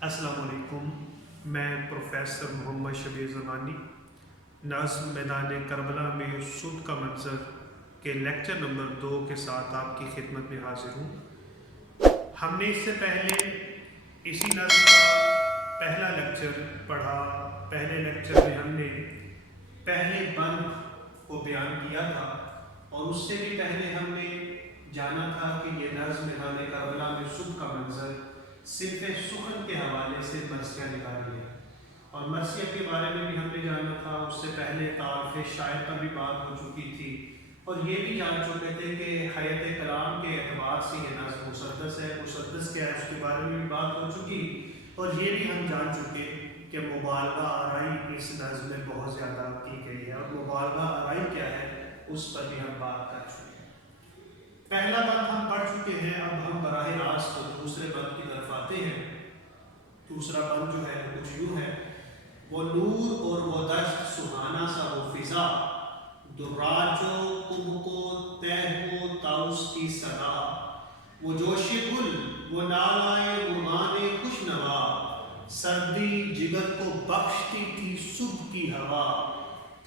السلام علیکم، میں پروفیسر محمد شبیر زمانی نظم میدان کربلا میں صبح کا منظر کے لیکچر نمبر 2 کے ساتھ آپ کی خدمت میں حاضر ہوں۔ ہم نے اس سے پہلے اسی نظم کا پہلا لیکچر پڑھا۔ پہلے لیکچر میں ہم نے پہلے بند کو بیان کیا تھا، اور اس سے بھی پہلے ہم نے جانا تھا کہ یہ نظم میدان کربلا میں صبح کا منظر صرف سخن کے حوالے سے مرثیہ نکالی ہے، اور مرثیہ کے بارے میں بھی ہم نے جانا تھا۔ اس سے پہلے تعارف شاعر پر بھی بات ہو چکی تھی، اور یہ بھی جان چکے تھے کہ حیات کلام کے اعتبار سے یہ نظم مسدس ہے۔ مسدس کیا ہے اس کے بارے میں بھی بات ہو چکی، اور یہ بھی ہم جان چکے کہ مبالغہ آرائی اس نظم میں بہت زیادہ کی گئی ہے، اور مبالغہ آرائی کیا ہے اس پر بھی ہم بات کر چکے ہیں۔ پہلا بند ہم پڑھ چکے ہیں، اب ہم براہ راست دوسرے بند کی طرف آتے ہیں۔ دوسرا بند جو ہے کچھ یوں ہے: وہ نور اور وہ دشت سہانا سا وہ فضا، دراج و کب کو تہ و طاؤس کی صدا، وہ جوش گل وہ نالائے مرغان خوش نوا، سردی جگر کو بخشتی تھی صبح کی ہوا،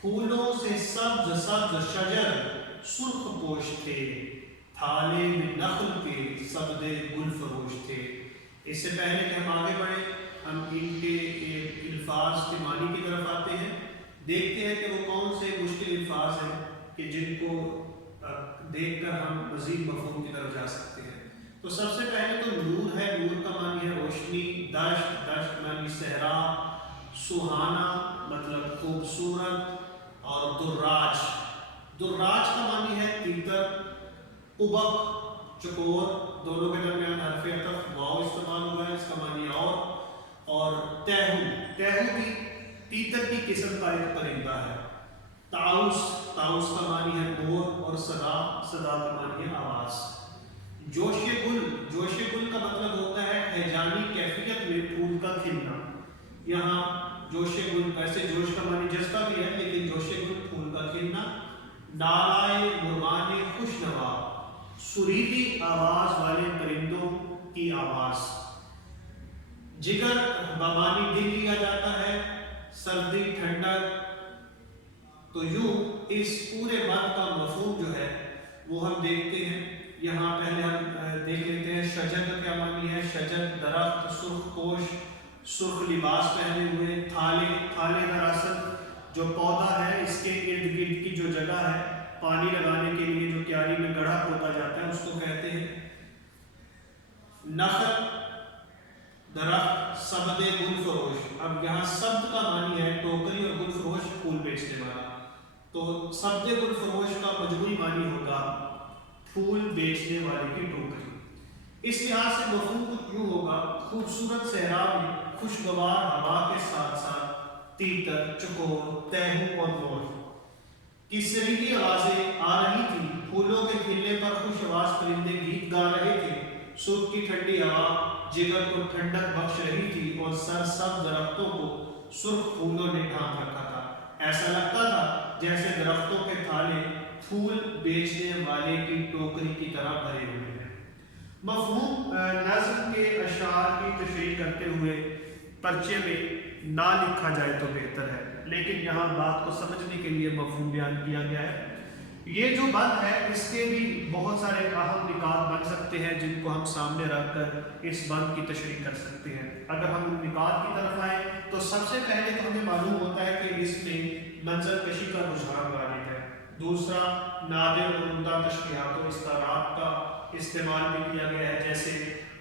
پھولوں سے سبز سبز شجر سرخ پوش تھے، تھالے میں نخل کے سبدے گل فروش تھے۔ اس سے پہلے کہ ہم آگے بڑھیں، ہم ان کے الفاظ کے معنی کی طرف آتے ہیں، دیکھتے ہیں کہ وہ کون سے مشکل الفاظ ہیں کہ جن کو دیکھ کر ہم مزید مفہوم کی طرف جا سکتے ہیں۔ تو سب سے پہلے تو نور ہے، نور کا معنی ہے روشنی، دشت، دشت معنی صحرا، سہانا مطلب خوبصورت، اور دراج، دراج کا معنی ہے تیتر، ابق چکور، دونوں کے درمیان حرف عطف واو استعمال ہوا ہے، اس کا معنی اور تہو، تہو بھی تیتر کی قسم کا ایک پرندہ ہے۔ طاؤس، طاؤس کا معنی ہے مور، اور صدا، صدا کا معنی ہے آواز۔ جوش گل، جوش گل کا مطلب ہوتا ہے ہیجانی کیفیت میں پھول کا کھلنا۔ یہاں جوش گل، ویسے جوش کا معنی جذبہ بھی ہے، لیکن جوش گل پھول کا کھلنا۔ نالائے مرغان خوش نوا، سریلی آواز والے پرندوں کی آواز۔ جگر بمانی دل لیا جاتا ہے، سردی، ٹھنڈک۔ تو یوں اس پورے بند کا مفہوم جو ہے وہ ہم دیکھتے ہیں۔ یہاں پہلے ہم دیکھ لیتے ہیں شجر کا کیا معنی ہے۔ شجر درخت، سرخ پوش سرخ لباس پہنے ہوئے، تھالے، تھالے دراصل جو پودا ہے اس کے ارد گرد کی جو جگہ ہے پانی لگانے کے لیے جو کیاری میں گڑھا کھودا جاتا ہے اس کو کہتے ہیں۔ نخل درخت، سبد گل فروش، اب یہاں سبد کا معنی ہے ٹوکری، اور گل فروش پھول بیچنے والا، تو سبد گل فروش کا مجموعی معنی ہوگا پھول بیچنے والے کی ٹوکری۔ اس لحاظ سے مفہوم کچھ یوں ہوگا: خوبصورت صحرا میں خوشگوار ہوا کے ساتھ ساتھ تیتر، چکور، تہو اور مور کی سریلی آوازیں آ رہی تھی، پھولوں کے کھلنے پر خوش آواز پرندے گیت گا رہے تھے، صبح کی ٹھنڈی ہوا جگر کو ٹھنڈک بخش رہی تھی، اور سرسبز درختوں کو سرخ پھولوں نے ڈھانپ رکھا تھا۔ ایسا لگتا تھا جیسے درختوں کے تھالے پھول بیچنے والے کی ٹوکری کی طرح بھرے ہوئے ہیں۔ مفہوم نظم کے اشعار کی تشریح کرتے ہوئے پرچے میں نہ لکھا جائے تو بہتر ہے، لیکن یہاں بات کو سمجھنے کے لیے مفہوم بیان کیا گیا ہے۔ یہ جو بند ہے اس کے بھی بہت سارے اہم نکات بن سکتے ہیں جن کو ہم سامنے رکھ کر اس بند کی تشریح کر سکتے ہیں۔ اگر ہم نکات کی طرف آئیں تو سب سے پہلے تو ہمیں معلوم ہوتا ہے کہ اس میں منظر کشی کا رجحان غالب ہے۔ دوسرا، نادر اور عمدہ تشبیہات و استعارات کا استعمال بھی کیا گیا ہے، جیسے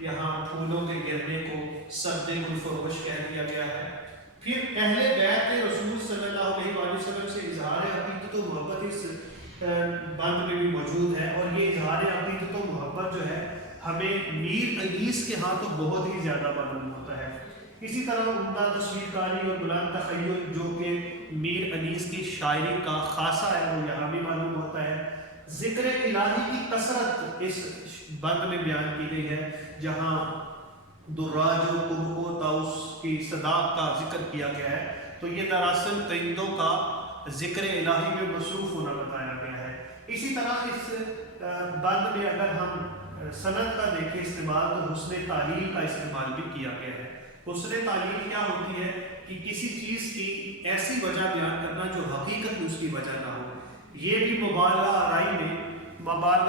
یہاں پھولوں کے گرنے کو سبد گل فروش کہہ دیا گیا ہے۔ پھر اہل بیت رسول صلی اللہ علیہ وآلہ وسلم سے اظہار عقیدت و محبت اس بند میں بھی موجود ہے، اور یہ اظہار عقیدت و محبت جو ہے ہمیں میر انیس کے ہاں تو بہت ہی زیادہ معلوم ہوتا ہے۔ اسی طرح عمدہ تصویر کاری اور بلند تخیل جو کہ میر انیس کی شاعری کا خاصہ ہے وہ یہاں بھی معلوم ہوتا ہے۔ ذکر الہی کی کثرت اس بند میں بیان کی گئی ہے، جہاں دراج و کب و طاؤس کی صدا کا ذکر کیا گیا ہے، تو یہ دراصل پرندوں کا ذکر الہی میں مصروف ہونا بتایا گیا ہے۔ اسی طرح اس بند میں اگر ہم سند کا دیکھیں استعمال، تو حسن تعلیل کا استعمال بھی کیا گیا ہے۔ حسن تعلیم کیا ہوتی ہے کہ کسی چیز کی ایسی وجہ بیان کرنا جو حقیقت میں اس کی وجہ نہ ہو. یہ بھی مبالغہ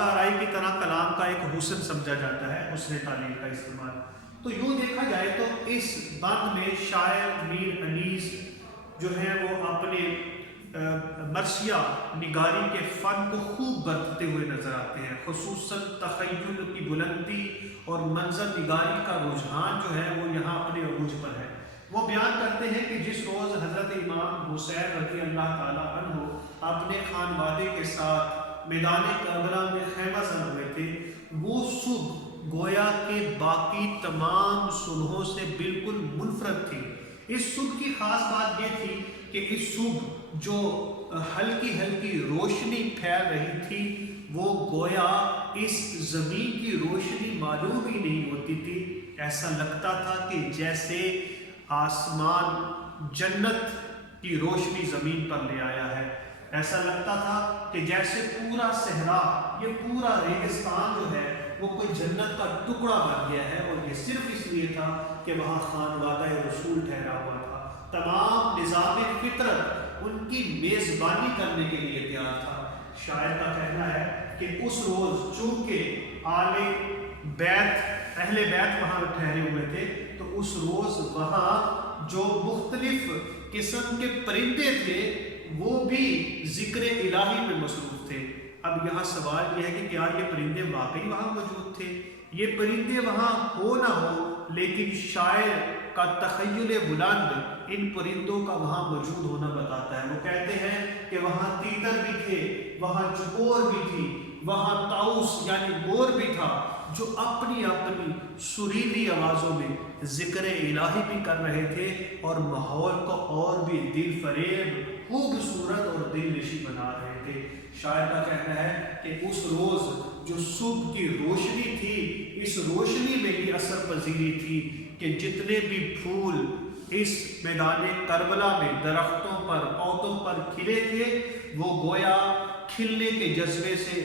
آرائی کی طرح کلام کا ایک حسن سمجھا جاتا ہے حسن تعلیم کا استعمال. تو یوں دیکھا جائے تو اس بند میں شاعر میر انیس جو ہے وہ اپنے مرثیہ نگاری کے فن کو خوب برتتے ہوئے نظر آتے ہیں. خصوصاً تخیل کی بلندی اور منظر نگاری کا رجحان جو ہے وہ یہاں اپنے عروج پر ہے. وہ بیان کرتے ہیں کہ جس روز حضرت امام حسین رضی اللہ تعالیٰ عنہ اپنے خانوادے کے ساتھ میدان کربلا میں خیمہ زن ہوئے تھے، وہ صبح گویا کہ باقی تمام صبحوں سے بالکل منفرد تھی. اس صبح کی خاص بات یہ تھی کہ اس صبح جو ہلکی ہلکی روشنی پھیل رہی تھی وہ گویا اس زمین کی روشنی معلوم ہی نہیں ہوتی تھی. ایسا لگتا تھا کہ جیسے آسمان جنت کی روشنی زمین پر لے آیا ہے. ایسا لگتا تھا کہ جیسے پورا صحرا، یہ پورا ریگستان جو ہے وہ کوئی جنت کا ٹکڑا بن گیا ہے، اور یہ صرف اس لیے تھا کہ وہاں خانوادہ رسول ٹھہرا ہوا تھا. تمام نظام فطرت ان کی میزبانی کرنے کے لیے تیار تھا. شاعر کا کہنا ہے کہ اس روز چونکہ اہل بیت وہاں ٹھہرے ہوئے تھے، تو اس روز وہاں جو مختلف قسم کے پرندے تھے وہ بھی ذکر الہی میں مصروف تھے. اب یہاں سوال یہ ہے کہ کیا یہ پرندے واقعی وہاں موجود تھے؟ یہ پرندے وہاں ہو نہ ہو، لیکن شاعر کا تخیل بلند ان پرندوں کا وہاں موجود ہونا بتاتا ہے. وہ کہتے ہیں کہ وہاں تیتر بھی تھے، وہاں چکور بھی تھی، وہاں طاؤس یعنی مور بھی تھا، جو اپنی اپنی سریلی آوازوں میں ذکر الہی بھی کر رہے تھے اور ماحول کو اور بھی دل فریب، خوبصورت اور دل نشیں بنا رہے تھے. شاعر کا کہنا ہے کہ اس روز جو صبح کی روشنی تھی، اس روشنی میں یہ اثر پذیری تھی کہ جتنے بھی پھول اس میدان کربلا میں درختوں پر، پودوں پر کھلے تھے، وہ گویا کھلنے کے جذبے سے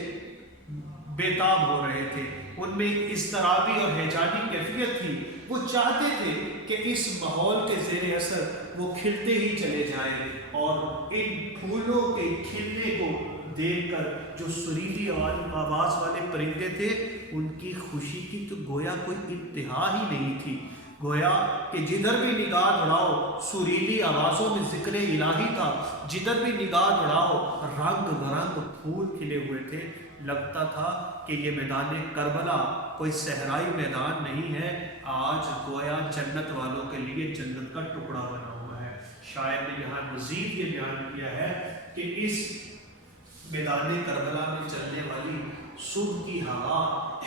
بےتاب ہو رہے تھے. ان میں ایک اضطرابی اور ہیجانی کیفیت تھی. وہ چاہتے تھے کہ اس ماحول کے زیر اثر وہ کھلتے ہی چلے جائیں، اور ان پھولوں کے کھلنے کو دیکھ کر جو سریلی آواز والے پرندے تھے ان کی خوشی کی تو گویا کوئی انتہا ہی نہیں تھی. گویا کہ جدھر بھی نگاہ دوڑاؤ سریلی آوازوں میں ذکر الہی تھا، جدھر بھی نگاہ دوڑاؤ رنگ برنگ پھول کھلے ہوئے تھے. لگتا تھا کہ یہ میدان کربلا کوئی صحرائی میدان نہیں ہے، آج گویا جنت والوں کے لیے جنت کا ٹکڑا بنا ہوا ہے. شاعر نے یہاں مزید یہ بیان کیا ہے کہ اس میدان کربلا میں چلنے والی صبح کی ہوا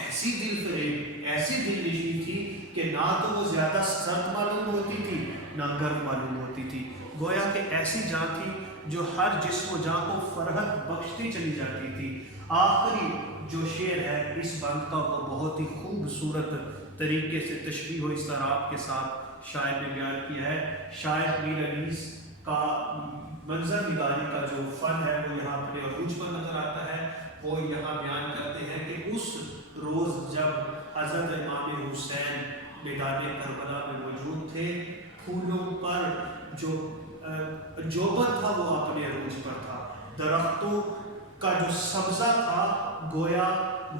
ایسی دل فریب، ایسی دل نشیں تھی کہ نہ تو وہ زیادہ سرد معلوم ہوتی تھی نہ گرم معلوم ہوتی تھی. گویا کہ ایسی جان تھی جو ہر جسم و جان کو فرحت بخشتی چلی جاتی تھی. آخری جو شعر ہے اس بند کا وہ بہت ہی خوبصورت طریقے سے تشبیہ و استعارات کے ساتھ شاعر نے بیان کیا ہے. شاعر میر انیس کا منظر نگاری کا جو فن ہے وہ یہاں اپنے عروج پر نظر آتا ہے. وہ یہاں بیان کرتے ہیں کہ اس روز جب حضرت امام حسین میدان کربلا میں موجود تھے، پھولوں پر جو جوبن تھا وہ اپنے عروج پر تھا. درختوں کا جو سبزہ تھا گویا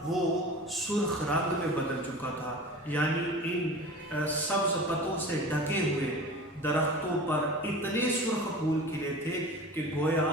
وہ سرخ رنگ میں بدل چکا تھا. یعنی ان سبز پتوں سے ڈھکے ہوئے درختوں پر اتنے سرخ پھول کھلے تھے کہ گویا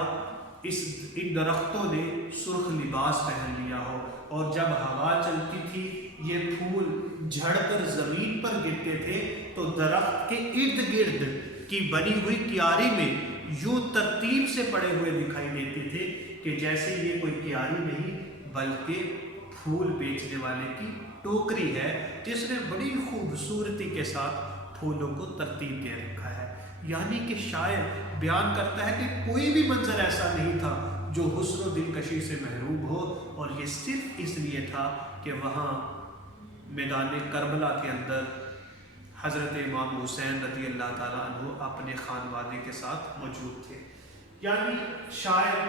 ان درختوں نے سرخ لباس پہن لیا ہو، اور جب ہوا چلتی تھی یہ پھول جھڑ کر زمین پر گرتے تھے تو درخت کے ارد گرد کی بنی ہوئی کیاری میں یوں ترتیب سے پڑے ہوئے دکھائی دیتے تھے کہ جیسے یہ کوئی کیاری نہیں بلکہ پھول بیچنے والے کی ٹوکری ہے جس نے بڑی خوبصورتی کے ساتھ پھولوں کو ترتیب دے رکھا ہے. یعنی کہ شاعر بیان کرتا ہے کہ کوئی بھی منظر ایسا نہیں تھا جو حسن و دلکشی سے محروم ہو، اور یہ صرف اس لیے تھا کہ وہاں میدان کربلا کے اندر حضرت امام حسین رضی اللہ تعالیٰ عنہ اپنے خانوادے کے ساتھ موجود تھے. یعنی شاعر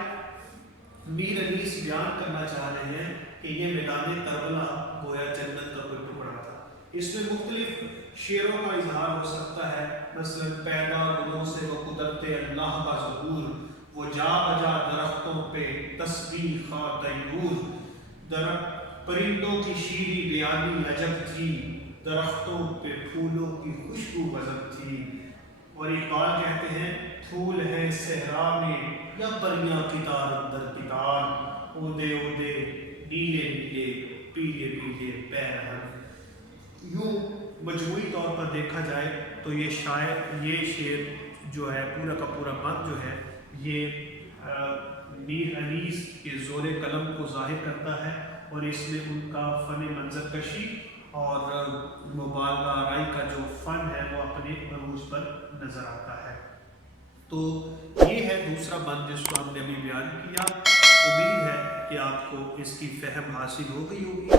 میر انیس بیان کرنا چاہ رہے ہیں کہ یہ میدان کربلا گویا جنت کا کوئی ٹکڑا تھا. اس میں مختلف شعروں کا اظہار ہو سکتا ہے، مثلا پیدا گلوں سے وہ قدرت اللہ کا ظہور، وہ جا بجا درختوں پہ تسبیح خواہ طیور، درخت پرندوں کی شیریں بیانی عجب تھی، درختوں پہ پھولوں کی خوشبو غضب تھی۔ اور اقبال کہتے ہیں پھول ہے صحرا میں یا پریاں کی تار اندر کی تار، اودے اودے نیلے نیلے پیلے پیلے پیرہن۔ یوں مجموعی طور پر دیکھا جائے تو یہ شعر جو ہے پورا کا پورا بند جو ہے یہ میر انیس کے زور قلم کو ظاہر کرتا ہے، اور اس میں ان کا فن منظر کشی اور مبالغہ آرائی کا جو فن ہے وہ اپنے عروج پر نظر آتا ہے۔ تو یہ ہے دوسرا بند جس کو ہم نے ابھی بیان کیا۔ امید ہے کہ آپ کو اس کی فہم حاصل ہو گئی ہوگی۔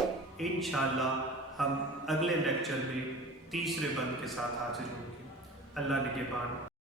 انشاءاللہ ہم اگلے لیکچر میں تیسرے بند کے ساتھ حاضر ہوں گے۔ اللہ نگہبان۔